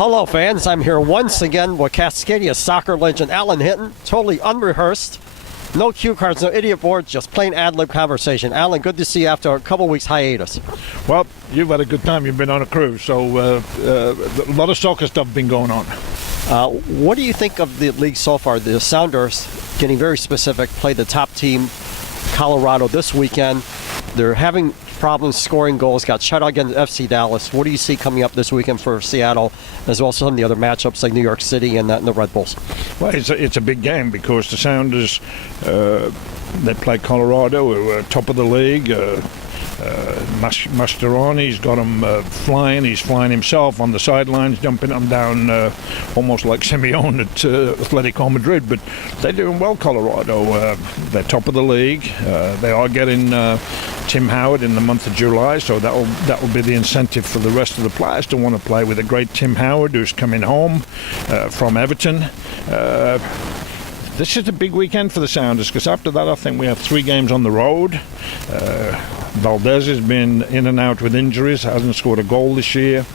Well, hello, fans. I'm here once again with Cascadia soccer legend Alan Hinton, totally unrehearsed. No cue cards, no idiot boards, just plain ad-lib conversation. Alan, good to see you after a couple weeks hiatus. Well, you've had a good time. You've been on a cruise, so a lot of soccer stuff been going on. What do you think of the league so far? The Sounders, getting very specific, played the top team, Colorado, this weekend. They're having problems scoring goals, got shut out against FC Dallas. What do you see coming up this weekend for Seattle, as well as some of the other matchups like New York City and the Red Bulls? Well, it's a big game because the Sounders, they play Colorado, who are top of the league. Mascheroni's got him flying. He's flying himself on the sidelines, jumping up and down almost like Simeone at Atletico Madrid. But they're doing well, Colorado. They're top of the league. They are getting Tim Howard in the month of July, so that will be the incentive for the rest of the players to want to play with a great Tim Howard who's coming home from Everton. This is a big weekend for the Sounders because after that I think we have 3 games on the road. Valdez has been in and out with injuries, hasn't scored a goal this year.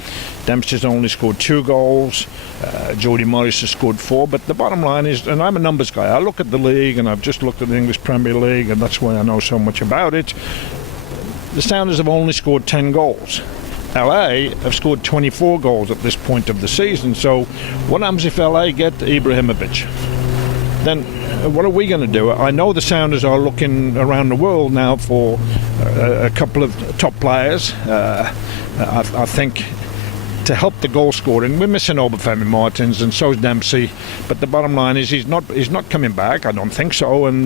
Dempsey's only scored 2 goals. Jody Morris has scored 4. But the bottom line is, and I'm a numbers guy, I look at the league and I've just looked at the English Premier League and that's why I know so much about it. The Sounders have only scored 10 goals. LA have scored 24 goals at this point of the season. So what happens if LA get Ibrahimovic? Then what are we going to do? I know the Sounders are looking around the world now for a couple of top players. I think to help the goal scoring, we're missing Obafemi Martins and so's Dempsey. But the bottom line is he's not coming back. I don't think so. And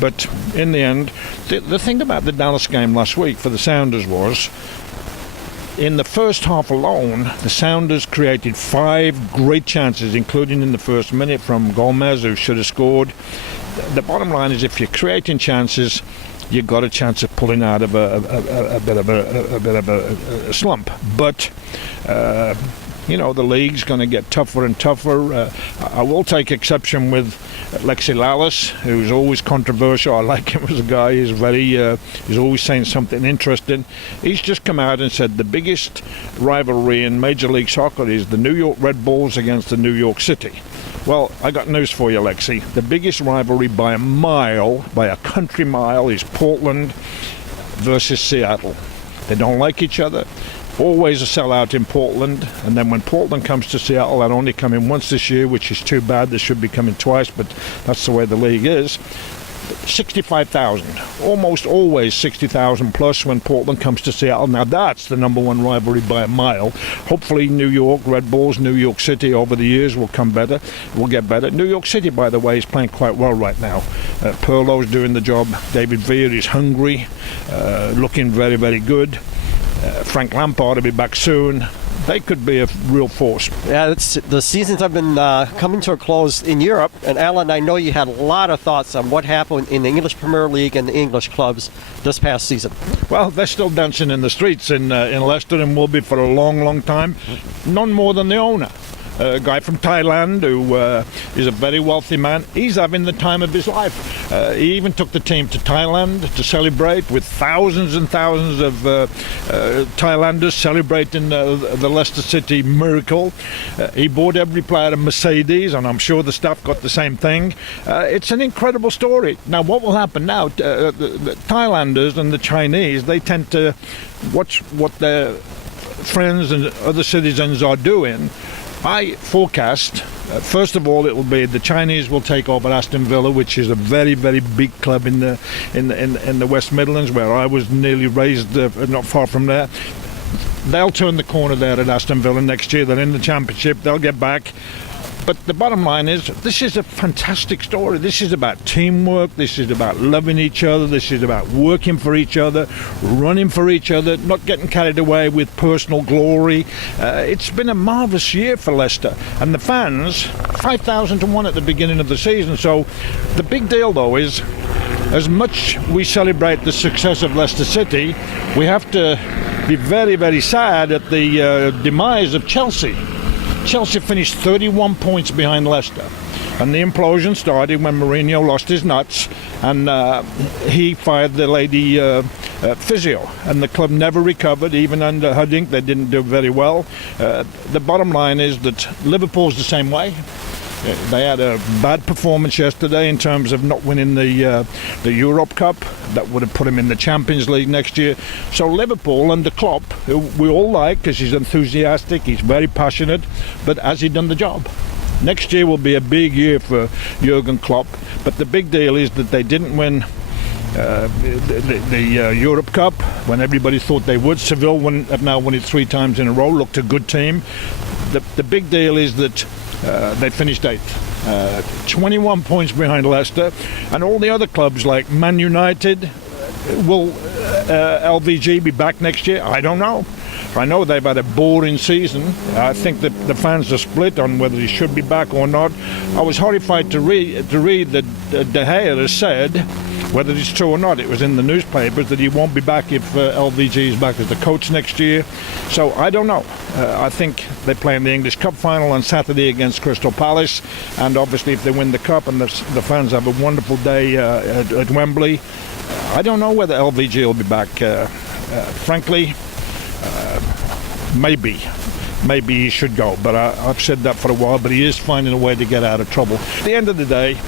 but in the end, the thing about the Dallas game last week for the Sounders was, in the first half alone, the Sounders created 5 great chances, including in the first minute from Gomez, who should have scored. The bottom line is, if you're creating chances, you've got a chance of pulling out of a bit of a slump. But the league's going to get tougher and tougher. I will take exception with Lexi Lalas, who's always controversial. I like him as a guy. He's always saying something interesting. He's just come out and said the biggest rivalry in Major League Soccer is the New York Red Bulls against the New York City. Well, I got news for you, Lexi. The biggest rivalry by a mile, by a country mile, is Portland versus Seattle. They don't like each other. Always a sellout in Portland, and then when Portland comes to Seattle, they're only coming once this year, which is too bad. They should be coming twice, but that's the way the league is. 65,000, almost always 60,000 plus when Portland comes to Seattle. Now that's the number one rivalry by a mile. Hopefully New York Red Bulls, New York City over the years will get better. New York City, by the way, is playing quite well right now. Perlo's doing the job. David Villa is hungry, looking very, very good. Frank Lampard will be back soon. They could be a real force. Yeah, the seasons have been coming to a close in Europe. And Alan, I know you had a lot of thoughts on what happened in the English Premier League and the English clubs this past season. Well, they're still dancing in the streets in Leicester and will be for a long, long time. None more than the owner. A guy from Thailand who is a very wealthy man. He's having the time of his life. He even took the team to Thailand to celebrate with thousands and thousands of Thailanders celebrating the Leicester City miracle. He bought every player a Mercedes, and I'm sure the staff got the same thing. It's an incredible story. Now, what will happen now? The Thailanders and the Chinese, they tend to watch what their friends and other citizens are doing. I forecast, first of all, it will be the Chinese will take over Aston Villa, which is a very, very big club in the West Midlands, where I was nearly raised, not far from there. They'll turn the corner there at Aston Villa next year. They're in the Championship. They'll get back. But the bottom line is, this is a fantastic story. This is about teamwork. This is about loving each other. This is about working for each other, running for each other, not getting carried away with personal glory. It's been a marvellous year for Leicester. And the fans, 5,000 to 1 at the beginning of the season. So the big deal, though, is as much we celebrate the success of Leicester City, we have to be very, very sad at the demise of Chelsea. Chelsea finished 31 points behind Leicester, and the implosion started when Mourinho lost his nuts and he fired the lady physio, and the club never recovered. Even under Huddink, they didn't do very well. The bottom line is that Liverpool's the same way. They had a bad performance yesterday in terms of not winning the Europe Cup. That would have put him in the Champions League next year. So Liverpool under Klopp, who we all like because he's enthusiastic, he's very passionate, but has he done the job? Next year will be a big year for Jurgen Klopp, but the big deal is that they didn't win the Europe Cup when everybody thought they would. Seville have now won it 3 times in a row, looked a good team. The big deal is that they finished 8th, 21 points behind Leicester, and all the other clubs like Man United. Will LVG be back next year? I don't know. I know they've had a boring season. I think that the fans are split on whether he should be back or not. I was horrified to read that De Gea has said, whether it's true or not, it was in the newspapers, that he won't be back if LVG is back as the coach next year. So I don't know. I think they play in the English Cup final on Saturday against Crystal Palace, and obviously if they win the Cup and the fans have a wonderful day at Wembley, I don't know whether LVG will be back. Frankly, maybe he should go, but I've said that for a while, but he is finding a way to get out of trouble. At the end of the day,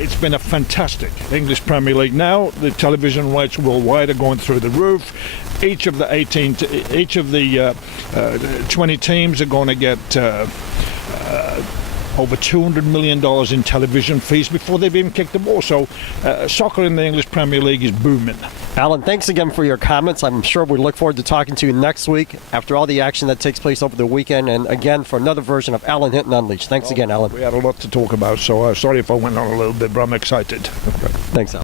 it's been a fantastic English Premier League. Now the television rights worldwide are going through the roof. Each of the 20 teams are going to get over $200 million in television fees before they've even kicked the ball. So soccer in the English Premier League is booming. Alan, thanks again for your comments. I'm sure we look forward to talking to you next week after all the action that takes place over the weekend, and again for another version of Alan Hinton Unleashed. Thanks again, Alan. We had a lot to talk about, so sorry if I went on a little bit, but I'm excited. Thanks, Alan.